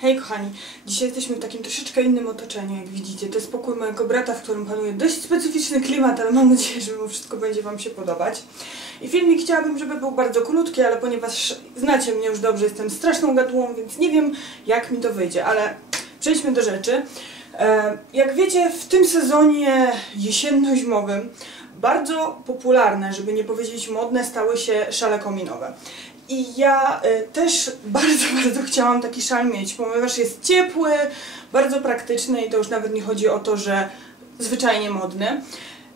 Hej kochani, dzisiaj jesteśmy w takim troszeczkę innym otoczeniu, jak widzicie. To jest pokój mojego brata, w którym panuje dość specyficzny klimat, ale mam nadzieję, że mimo wszystko będzie Wam się podobać. I filmik chciałabym, żeby był bardzo krótki, ale ponieważ znacie mnie już dobrze, jestem straszną gadułą, więc nie wiem jak mi to wyjdzie, ale przejdźmy do rzeczy. E, Jak wiecie, w tym sezonie jesienno-zimowym bardzo popularne, żeby nie powiedzieć modne, stały się szale kominowe. I ja y, też bardzo, bardzo chciałam taki szal mieć, ponieważ jest ciepły, bardzo praktyczny i to już nawet nie chodzi o to, że zwyczajnie modny.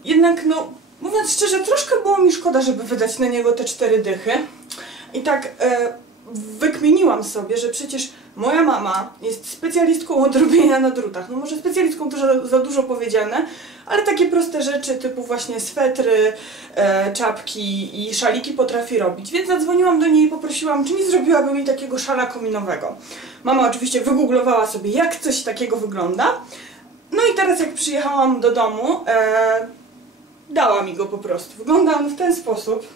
Jednak, no, mówiąc szczerze, troszkę było mi szkoda, żeby wydać na niego te cztery dychy. I tak e, wykminiłam sobie, że przecież moja mama jest specjalistką od robienia na drutach. No może specjalistką to za, za dużo powiedziane, ale takie proste rzeczy typu właśnie swetry, e, czapki i szaliki potrafi robić. Więc zadzwoniłam do niej i poprosiłam, czy nie zrobiłaby mi takiego szala kominowego. Mama oczywiście wygooglowała sobie, jak coś takiego wygląda. No i teraz jak przyjechałam do domu, e, dała mi go po prostu. Wygląda on w ten sposób.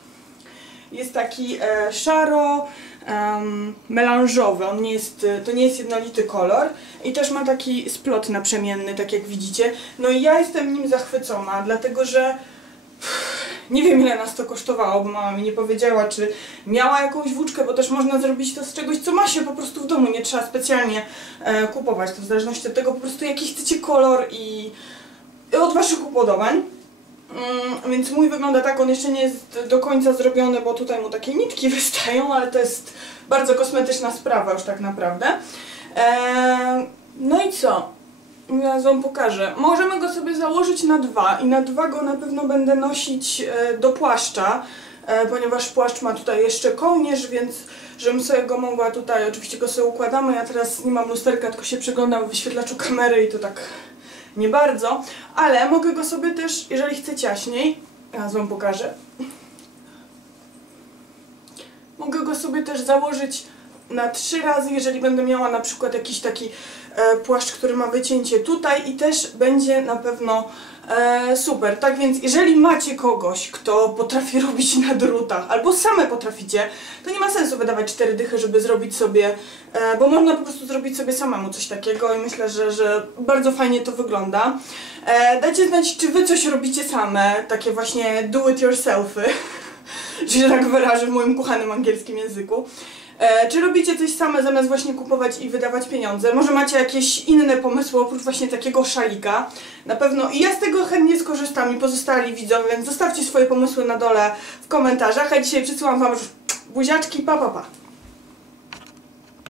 Jest taki e, szaro em, melanżowy, on nie jest, e, to nie jest jednolity kolor i też ma taki splot naprzemienny, tak jak widzicie. No i ja jestem nim zachwycona, dlatego że nie wiem ile nas to kosztowało, bo mama mi nie powiedziała, czy miała jakąś włóczkę, bo też można zrobić to z czegoś, co ma się po prostu w domu, nie trzeba specjalnie e, kupować, to w zależności od tego po prostu jaki chcecie kolor i od waszych upodobań. Mm, więc mój wygląda tak, on jeszcze nie jest do końca zrobiony, bo tutaj mu takie nitki wystają, ale to jest bardzo kosmetyczna sprawa już tak naprawdę. Eee, no i co? Ja wam pokażę. Możemy go sobie założyć na dwa i na dwa go na pewno będę nosić e, do płaszcza, e, ponieważ płaszcz ma tutaj jeszcze kołnierz, więc żebym sobie go mogła tutaj, oczywiście go sobie układamy, ja teraz nie mam lusterka, tylko się przeglądam w wyświetlaczu kamery i to tak nie bardzo, ale mogę go sobie też, jeżeli chcę ciaśniej, ja wam pokażę, mogę go sobie też założyć na trzy razy, jeżeli będę miała na przykład jakiś taki e, płaszcz, który ma wycięcie tutaj i też będzie na pewno e, super. Tak więc jeżeli macie kogoś, kto potrafi robić na drutach, albo same potraficie, to nie ma sensu wydawać cztery dychy, żeby zrobić sobie, e, bo można po prostu zrobić sobie samemu coś takiego i myślę, że, że bardzo fajnie to wygląda. Dajcie znać, czy wy coś robicie same, takie właśnie do it yourselfy, że tak wyrażę w moim kochanym angielskim języku. E, czy robicie coś same zamiast właśnie kupować i wydawać pieniądze? Może macie jakieś inne pomysły oprócz właśnie takiego szalika? Na pewno i ja z tego chętnie skorzystam i pozostali widzowie, więc zostawcie swoje pomysły na dole w komentarzach, a dzisiaj przysyłam wam już buziaczki, pa pa pa!